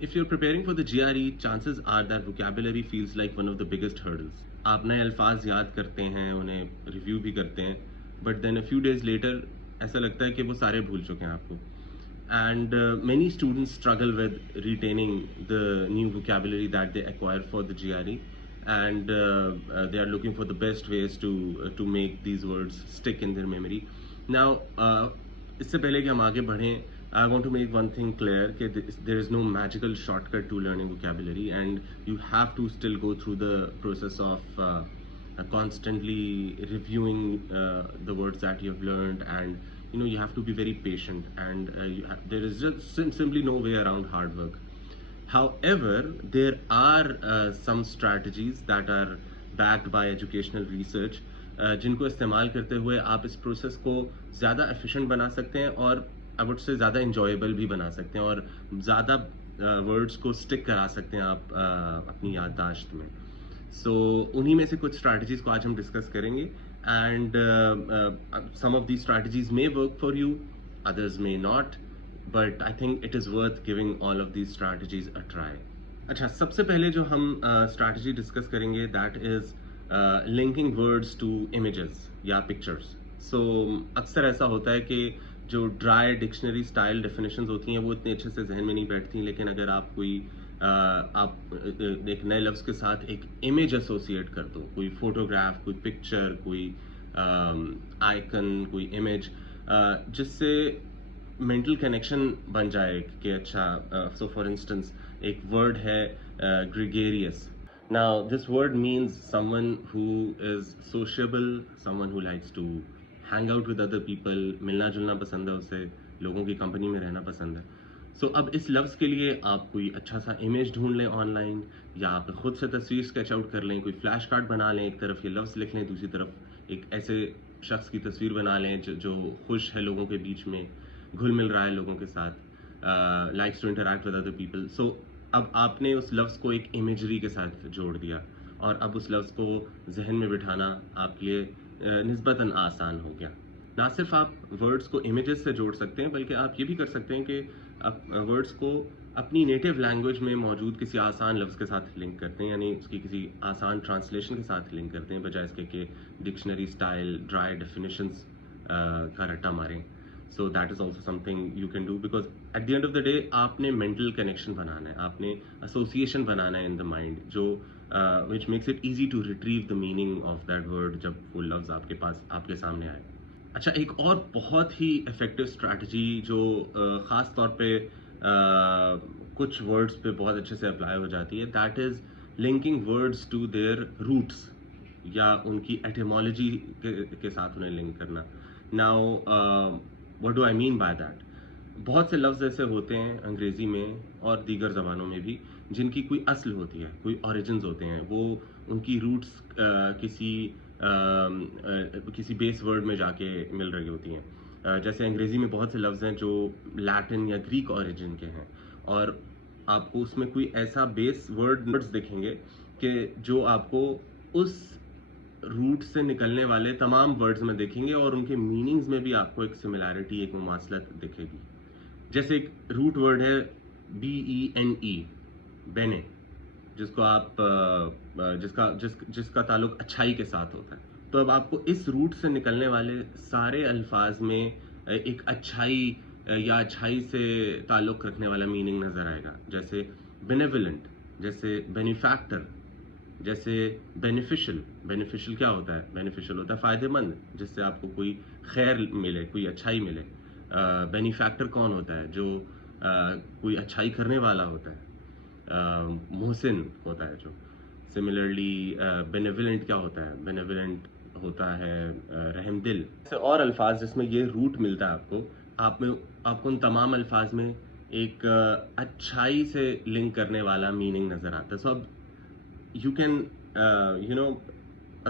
If you're preparing for the GRE, chances are that vocabulary feels like one of the biggest hurdles. आप नए अल्फाज याद करते हैं, उन्हें रिव्यू भी करते हैं, but then a few days later ऐसा लगता है कि वो सारे भूल चुके हैं आपको. And many students struggle with retaining the new vocabulary that they acquire for the GRE, and they are looking for the best ways to make these words stick in their memory. Now, इससे पहले कि हम आगे बढ़ें, I want to make one thing clear that there is no magical shortcut to learning vocabulary, and you have to still go through the process of constantly reviewing the words that you have learned, and you have to be very patient, and there is just simply no way around hard work. However, there are some strategies that are backed by educational research, जिनको इस्तेमाल करते हुए आप इस process को ज़्यादा efficient बना सकते हैं, और आई वुड से ज़्यादा इंजॉयबल भी बना सकते हैं, और ज़्यादा वर्ड्स को स्टिक करा सकते हैं आप अपनी याददाश्त में. सो उन्हीं में से कुछ स्ट्रैटेजीज को आज हम डिस्कस करेंगे, and some of the strategies may work for you, others may not, but I think it is worth giving all of these strategies a try. अच्छा, सबसे पहले जो हम स्ट्रैटेजी डिस्कस करेंगे that is linking words to images या pictures. So अक्सर ऐसा होता है कि जो ड्राई डिक्शनरी स्टाइल डेफिनेशंस होती हैं वो इतने अच्छे से जहन में नहीं बैठती, लेकिन अगर आप कोई एक नए लफ्ज़ के साथ एक इमेज एसोसिएट कर दो, कोई फोटोग्राफ, कोई पिक्चर, कोई आइकन, कोई इमेज, जिससे मेंटल कनेक्शन बन जाए कि अच्छा, सो फॉर इंस्टेंस एक वर्ड है gregarious. Now, this word means someone who is sociable, someone who likes to hang out with other people, मिलना जुलना पसंद है उसे, लोगों की कंपनी में रहना पसंद है. सो अब इस लफ्ज़ के लिए आप कोई अच्छा सा इमेज ढूंढ लें ऑनलाइन, या आप खुद से तस्वीर स्केच आउट कर लें, कोई फ्लैश कार्ड बना लें, एक तरफ ये लफ्ज़ लिख लें, दूसरी तरफ एक ऐसे शख्स की तस्वीर बना लें जो खुश है लोगों के बीच में, घुल मिल रहा है लोगों के साथ, likes to interact with other people. So अब आपने उस लफ्ज़ को एक इमेजरी के साथ जोड़ दिया, और अब उस लफ्ज़ को जहन में बिठाना आपके लिए निस्बतन आसान हो गया. ना सिर्फ आप वर्ड्स को इमेजेस से जोड़ सकते हैं, बल्कि आप ये भी कर सकते हैं कि आप वर्ड्स को अपनी नेटिव लैंग्वेज में मौजूद किसी आसान लफ्ज़ के साथ लिंक करते हैं, यानी उसकी किसी आसान ट्रांसलेशन के साथ लिंक करते हैं, बजाय इसके कि डिक्शनरी स्टाइल ड्राई डेफिनेशंस का रट्टा मारें. So that is also something you can do, because at the end of the day आपने mental connection बनाना है, आपने association बनाना है in the mind, जो which makes it easy to retrieve the meaning of that word जब वो लफ्ज़ आपके पास आपके सामने आए. अच्छा, एक और बहुत ही effective strategy जो ख़ास तौर पे कुछ words पे बहुत अच्छे से apply हो जाती है, that is linking words to their roots, या उनकी etymology के साथ उन्हें लिंक करना. Now, What do I mean by that? बहुत से लफ्ज़ ऐसे होते हैं अंग्रेज़ी में और दीगर ज़बानों में भी, जिनकी कोई असल होती है, कोई ओरिजिन्स होते हैं, वो उनकी रूट्स किसी बेस वर्ड में जाके मिल रही होती हैं. जैसे अंग्रेज़ी में बहुत से लफ्ज़ हैं जो लैटिन या ग्रीक ओरिजिन के हैं, और आपको उसमें कोई ऐसा बेस वर्ड्स दिखेंगे कि जो आपको उस रूट से निकलने वाले तमाम वर्ड्स में देखेंगे, और उनके मीनिंग्स में भी आपको एक सिमिलैरिटी, एक मुमासलत दिखेगी. जैसे एक रूट वर्ड है BENE, बेने, जिसको आप जिसका ताल्लुक अच्छाई के साथ होता है. तो अब आपको इस रूट से निकलने वाले सारे अल्फाज में एक अच्छाई या अच्छाई से ताल्लुक रखने वाला मीनिंग नज़र आएगा. जैसे बेनेवलेंट, जैसे बेनिफैक्टर, जैसे बेनिफिशियल क्या होता है? बेनिफिशियल होता है फ़ायदेमंद, जिससे आपको कोई खैर मिले, कोई अच्छाई मिले. बेनिफैक्टर कौन होता है? जो कोई अच्छाई करने वाला होता है, मोहसिन होता है जो. सिमिलरली बेनेवलेंट क्या होता है? बेनेवलेंट होता है रहमदिल. और अल्फाज जिसमें ये रूट मिलता है आपको उन तमाम अल्फाज में एक अच्छाई से लिंक करने वाला मीनिंग नज़र आता है. सो अब you can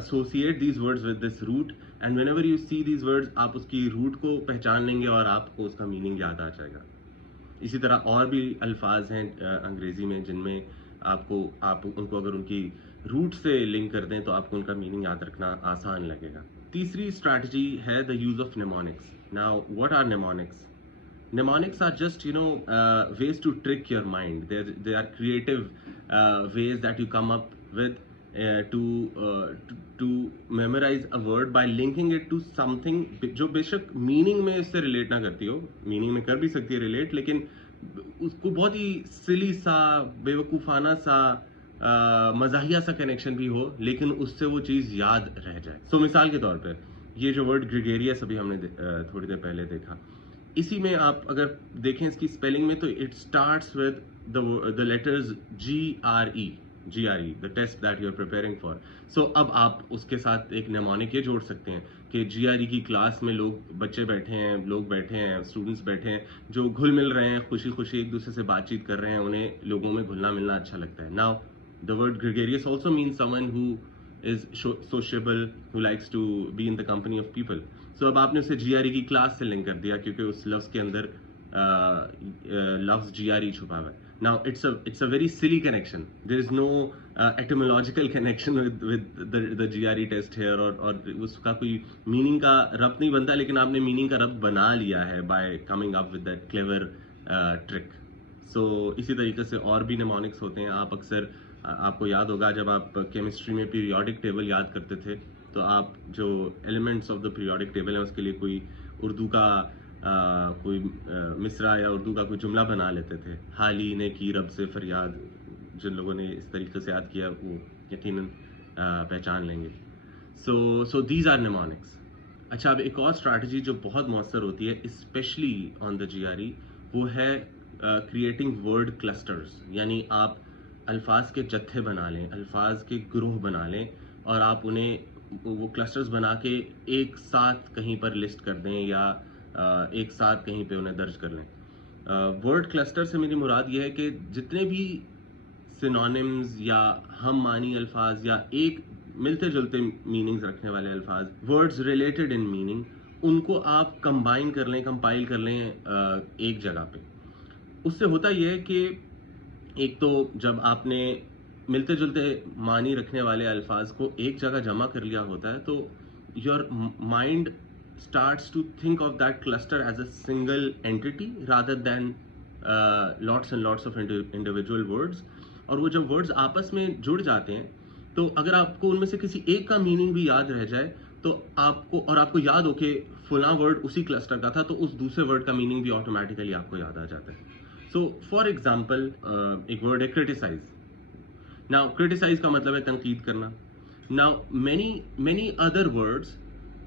associate these words with this root, and whenever you see these words आप उसकी रूट को पहचान लेंगे और आपको उसका मीनिंग याद आ जाएगा. इसी तरह और भी अल्फाज हैं अंग्रेज़ी में जिनमें आप उनको अगर उनकी रूट से लिंक कर दें तो आपको उनका मीनिंग याद रखना आसान लगेगा. तीसरी स्ट्रैटेजी है the use of mnemonics. Now what are mnemonics? Mnemonics are just, ways to trick your mind. They are creative ways that you come up with to memorize a word by linking it to something जो बेशक meaning में इससे relate ना करती हो, meaning में कर भी सकती है रिलेट, लेकिन उसको बहुत ही सिली सा, बेवकूफ़ाना सा, मज़ाहिया सा कनेक्शन भी हो, लेकिन उससे वो चीज़ याद रह जाए. सो मिसाल के तौर पे ये जो वर्ड ग्रेगेरियस अभी हमने थोड़ी देर पहले देखा, इसी में आप अगर देखें इसकी स्पेलिंग में, तो it starts with the letters GRE, the test that you are preparing for. So अब आप उसके साथ एक नेमोनिक ये जोड़ सकते हैं कि GRE की क्लास में बच्चे बैठे हैं, लोग बैठे हैं, स्टूडेंट्स बैठे हैं, जो घुल मिल रहे हैं, खुशी खुशी एक दूसरे से बातचीत कर रहे हैं, उन्हें लोगों में घुलना मिलना अच्छा लगता है. Now the word gregarious also means someone who is sociable, who likes to be in the company of people. So अब आपने उसे GRE की क्लास से लिंक कर दिया, क्योंकि उस लफ्ज़ के अंदर लफ्ज़ GRE छुपा हुआ है. Now it's a very silly connection. There is no etymological connection with the GRE test here, और उसका कोई मीनिंग का रब्त नहीं बनता, लेकिन आपने मीनिंग का रब्त बना लिया है by coming up with that clever trick. So इसी तरीके से और भी नेमोनिक्स होते हैं. आप अक्सर, आपको याद होगा जब आप केमिस्ट्री में पीरियोडिक टेबल याद करते थे, तो आप जो elements of the periodic table है उसके लिए कोई उर्दू का कोई मिसरा या उर्दू का कोई जुमला बना लेते थे. हाली ने की रब से फरियाद. जिन लोगों ने इस तरीके से याद किया वो यकीनन पहचान लेंगे. So these are mnemonics. अच्छा, अब एक और स्ट्रैटेजी जो बहुत मौसर होती है स्पेशली ऑन द GRE, वो है क्रिएटिंग वर्ड क्लस्टर्स. यानी आप अल्फाज के जत्थे बना लें, अल्फाज के ग्रोह बना लें, और आप उन्हें वो क्लस्टर्स बना के एक साथ कहीं पर लिस्ट कर दें, या एक साथ कहीं पे उन्हें दर्ज कर लें. वर्ड क्लस्टर से मेरी मुराद ये है कि जितने भी सिनोनिम्स या हम मानी अल्फाज या एक मिलते जुलते मीनिंग्स रखने वाले अल्फाज, वर्ड्स रिलेटेड इन मीनिंग, उनको आप कंबाइन कर लें, कंपाइल कर लें एक जगह पे. उससे होता यह है कि एक तो जब आपने मिलते जुलते मानी रखने वाले अल्फाज को एक जगह जमा कर लिया होता है, तो your mind starts to think of that cluster as a single entity rather than lots and lots of individual words. और वो जब वर्ड्स आपस में जुड़ जाते हैं, तो अगर आपको उनमें से किसी एक का मीनिंग भी याद रह जाए, तो आपको याद हो कि फुला वर्ड उसी क्लस्टर का था, तो उस दूसरे वर्ड का मीनिंग भी ऑटोमेटिकली आपको याद आ जाता है. सो फॉर एग्जाम्पल एक वर्ड है क्रिटिसाइज. नाउ क्रिटिसाइज का मतलब है तनकीद करना. नाउ मैनी अदर वर्ड्स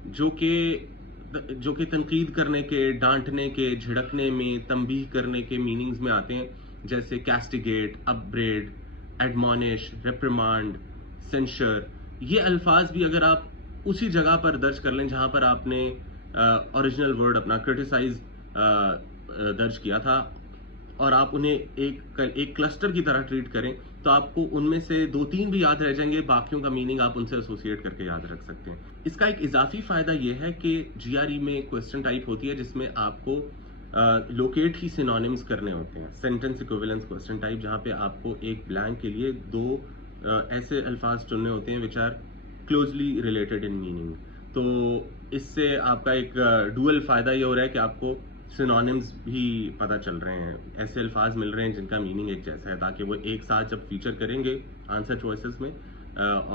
जो कि तनकीद करने के, डांटने के, झिड़कने में, तंबीह करने के मीनिंग्स में आते हैं, जैसे कैस्टिगेट, अपब्रेड, एडमोनिश, रेप्रिमांड, सेंशर. ये अल्फाज भी अगर आप उसी जगह पर दर्ज कर लें जहां पर आपने ओरिजिनल वर्ड अपना क्रिटिसाइज दर्ज किया था, और आप उन्हें एक क्लस्टर की तरह ट्रीट करें, तो आपको उनमें से 2-3 भी याद रह जाएंगे, बाकियों का मीनिंग आप उनसे एसोसिएट करके याद रख सकते हैं. इसका एक इजाफी फ़ायदा यह है कि GRE में क्वेश्चन टाइप होती है जिसमें आपको लोकेट ही सिनोनिम्स करने होते हैं, सेंटेंस इक्विवेलेंस क्वेश्चन टाइप, जहाँ पे आपको एक ब्लैंक के लिए 2 ऐसे अल्फाज चुनने होते हैं which are closely related in meaning. तो इससे आपका एक डुअल फ़ायदा ये हो रहा है कि आपको सिनोनिम्स भी पता चल रहे हैं, ऐसे अल्फाज मिल रहे हैं जिनका मीनिंग एक जैसा है, ताकि वो एक साथ जब फीचर करेंगे आंसर चॉइसेस में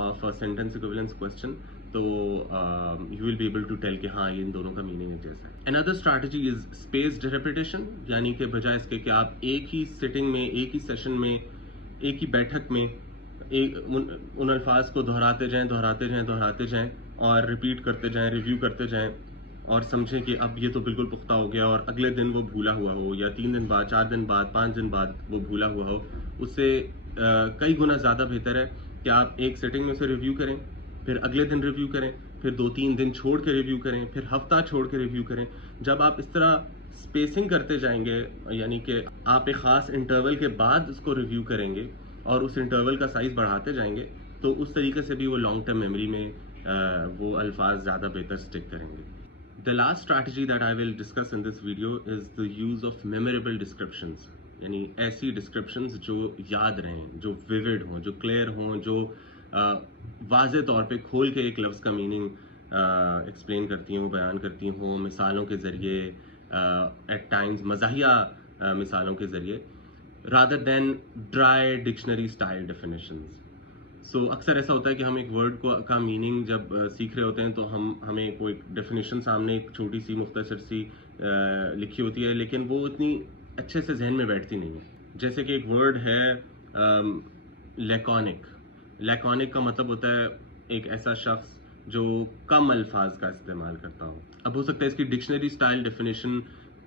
ऑफ सेंटेंस इक्विवेलेंस क्वेश्चन, तो you will be able to tell कि हाँ, ये इन दोनों का मीनिंग एक जैसा है. Another strategy is spaced repetition. यानी कि बजाय इसके कि आप एक ही सिटिंग में, एक ही सेशन में, एक ही बैठक में उन अल्फाज को दोहराते जाएं और रिपीट करते जाएं, रिव्यू करते जाएं, और समझें कि अब ये तो बिल्कुल पुख्ता हो गया, और अगले दिन वो भूला हुआ हो, या 3 दिन बाद, 4 दिन बाद, 5 दिन बाद वो भूला हुआ हो, उससे कई गुना ज़्यादा बेहतर है कि आप एक सेटिंग में उसे रिव्यू करें, फिर अगले दिन रिव्यू करें, फिर 2-3 दिन छोड़ के रिव्यू करें, फिर हफ्ता छोड़ के रिव्यू करें. जब आप इस तरह स्पेसिंग करते जाएंगे, यानी कि आप एक ख़ास इंटरवल के बाद उसको रिव्यू करेंगे और उस इंटरवल का साइज़ बढ़ाते जाएंगे, तो उस तरीके से भी वो लॉन्ग टर्म मेमोरी में वो अल्फाज ज़्यादा बेहतर स्टिक करेंगे. The last strategy that I will discuss in this video is the use of memorable descriptions. यानी ऐसी descriptions जो याद रहें, जो vivid हों, जो clear हों, जो वाज़े तौर पे खोल के एक लफ्ज़ का मीनिंग एक्सप्लेन करती हों, बयान करती हों, मिसालों के ज़रिए, ایٹ ٹائمز مزاحیہ مثالوں کے ذریعے rather than dry dictionary style definitions. سو اکثر ایسا ہوتا ہے کہ ہم ایک ورڈ کا میننگ جب سیکھ رہے ہوتے ہیں تو ہمیں کوئی ڈیفینیشن سامنے ایک چھوٹی سی مختصر سی لکھی ہوتی ہے، لیکن وہ اتنی اچھے سے ذہن میں بیٹھتی نہیں ہے. جیسے کہ ایک ورڈ ہے لیکونک. لیکونک کا مطلب ہوتا ہے ایک ایسا شخص جو کم الفاظ کا استعمال کرتا ہو. اب ہو سکتا ہے اس کی ڈکشنری اسٹائل ڈیفینیشن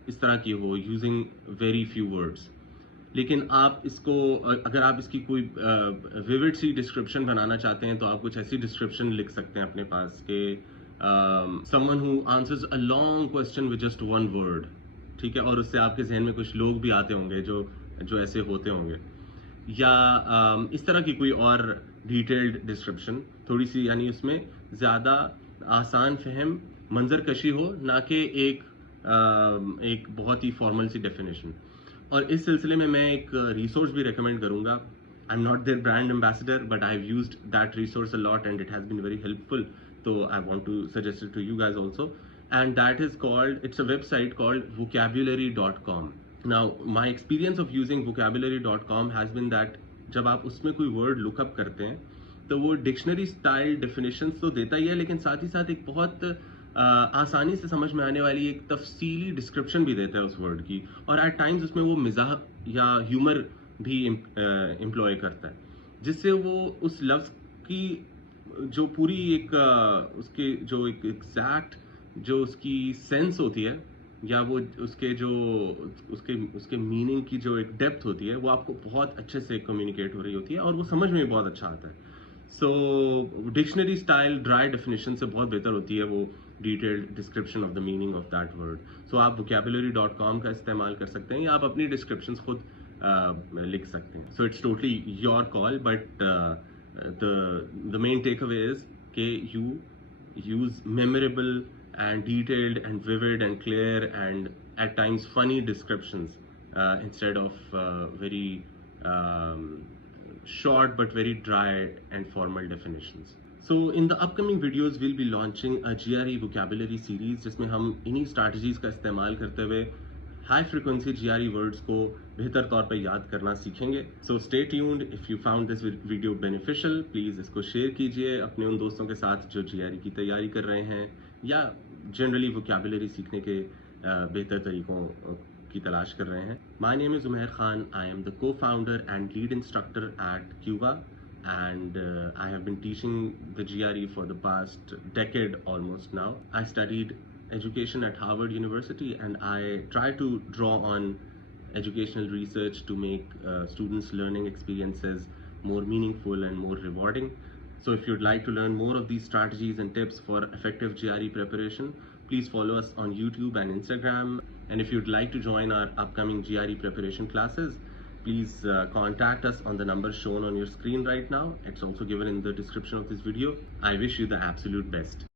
اس طرح کی ہو، یوزنگ ویری فیو ورڈس، لیکن آپ اس کو اگر آپ اس کی کوئی ویوڈ سی ڈسکرپشن بنانا چاہتے ہیں تو آپ کچھ ایسی ڈسکرپشن لکھ سکتے ہیں اپنے پاس کہ some one who answers a long question with just one word. ٹھیک ہے، اور اس سے آپ کے ذہن میں کچھ لوگ بھی آتے ہوں گے جو ایسے ہوتے ہوں گے، یا اس طرح کی کوئی اور ڈیٹیلڈ ڈسکرپشن تھوڑی سی، یعنی اس میں زیادہ آسان فہم منظر کشی ہو، نہ کہ ایک بہت ہی فارمل سی ڈیفینیشن. اور اس سلسلے میں ایک ریسورس بھی ریکمینڈ کروں گا. I am not their brand ambassador but I have used that resource a lot and it has been very helpful. تو I want to suggest it to you guys also, and that is called, it's a website called vocabulary.com. Now my experience of using vocabulary.com has been that جب آپ اس میں کوئی word لک اپ کرتے ہیں تو وہ dictionary style definitions تو دیتا ہی ہے, لیکن ساتھ ہی ساتھ ایک بہت آسانی سے سمجھ میں آنے والی ایک تفصیلی ڈسکرپشن بھی دیتا ہے اس ورڈ کی, اور ایٹ ٹائمز اس میں وہ مزاح یا ہیومر بھی امپلوائے کرتا ہے, جس سے وہ اس لفظ کی جو پوری ایک اس کے جو ایک ایگزیکٹ جو اس کی سینس ہوتی ہے, یا وہ اس کے میننگ کی جو ایک ڈیپتھ ہوتی ہے, وہ آپ کو بہت اچھے سے کمیونیکیٹ ہو رہی ہوتی ہے اور وہ سمجھ میں بھی بہت اچھا آتا ہے. So dictionary style dry definition سے بہت بہتر ہوتی ہے وہ detailed description of the meaning of that word. So آپ vocabulary.com کا استعمال کر سکتے ہیں, یا آپ اپنی ڈسکرپشنس خود لکھ سکتے ہیں. So it's totally your call, but the main takeaway is کہ you use memorable and detailed and vivid and clear and at times funny descriptions instead of very short but very dry and formal definitions. So in the upcoming videos we'll be launching a GRE vocabulary series جس میں ہم انہی strategies کا استعمال کرتے ہوئے high frequency GRE words کو بہتر طور پہ یاد کرنا سیکھیں گے. So stay tuned. If you found this video beneficial, please اس کو شیئر کیجیے اپنے ان دوستوں کے ساتھ جو GRE کی تیاری کر رہے ہیں یا جنرلی ووکیبولری سیکھنے کے بہتر طریقوں کی تلاش کر رہے ہیں. My name is Umair Khan. I am the cofounder and lead instructor at Cuba, and I have been teaching the GRE for the past decade almost now. I studied education at Harvard University, and I try to draw on educational research to make students' learning experiences more meaningful and more rewarding. So if you'd like to learn more of these strategies and tips for effective GRE preparation, please follow us on YouTube and Instagram. And if you'd like to join our upcoming GRE preparation classes, please contact us on the number shown on your screen right now. It's also given in the description of this video. I wish you the absolute best.